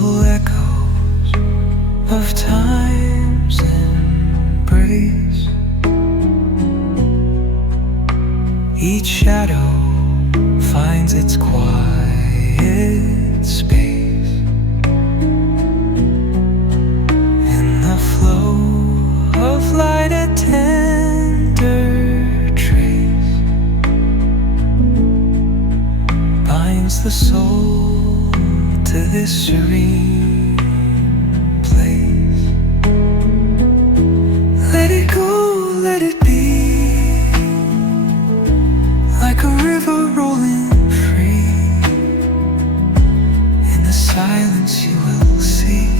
full echoes of time's embrace. Each shadow finds its quiet space in the flow of light, a tender trace binds the soul to this serene place. Let it go, let it be, like a river rolling free. In the silence you will see